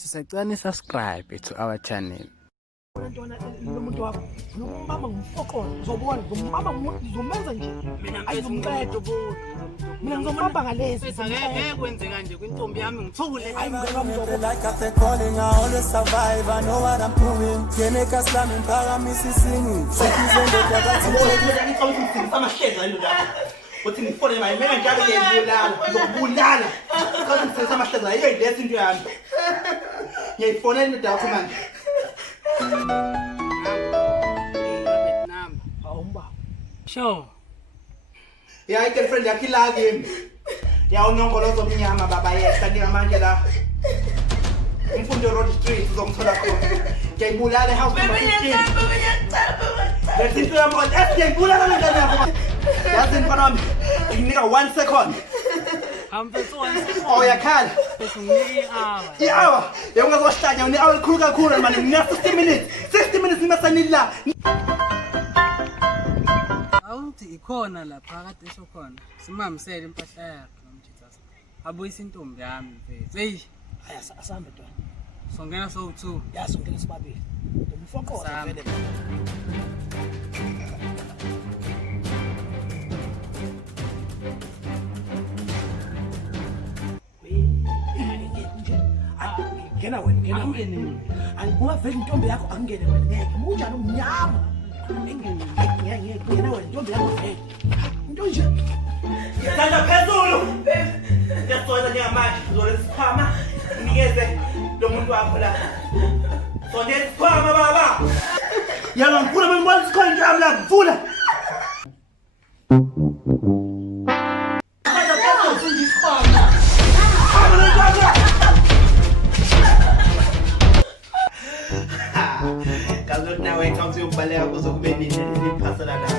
Sisacela ni-subscribe to our channel. Umuntu wakho umbamba ngumfoqolo uzobona ngizomenza nje ayizomqeda mina ngizombamba ngalezi ngeke kwenzeka nje kwintombi yami ngithule Like I said, calling, I always survive. I know what I'm doing. Tiene que estar en para mi singing. uthi ngifone mayimela njalo ngiyibulala ukuthi ngisebenzisa amahleza ayiyilesi into yami ngiyifonela indoda yakho manje Vietnam. Sure. ya i-girlfriend yakho ila kimi ya unyongolozo omnyama baba yehla njengamanje la imfundo road street uzongithola khona ngiyibulala house number 15 lethi into yami ngiyibulala ngane yakho yazini mfana nginika 1 second oh yakhala i-hour ungazohlanya une-hour likhulu kakhulu manje ngina 60 minutes nimasanila Awuthi ikhona lapha kade esokhona simamisele impahla yakhe nomjithasa abuyisa intombi yami mfethu hey asambe ntwana songena so2 yasongena sibabili umfoqolo vele ngena wena angikuwa vele intombi yakho angene wena ngeke unjani umnyama ngena wena intombi yakho vele into nje ngithanda phezulu ngiyazona njengamanje ngizole isikhwama nginikeze lo muntu wakho la sondela isikhwama baba yala ngifuna bengibona isikhwama njalo la ngifuna Kalau nawe kau tu balik aku sok beli ni pasal ada.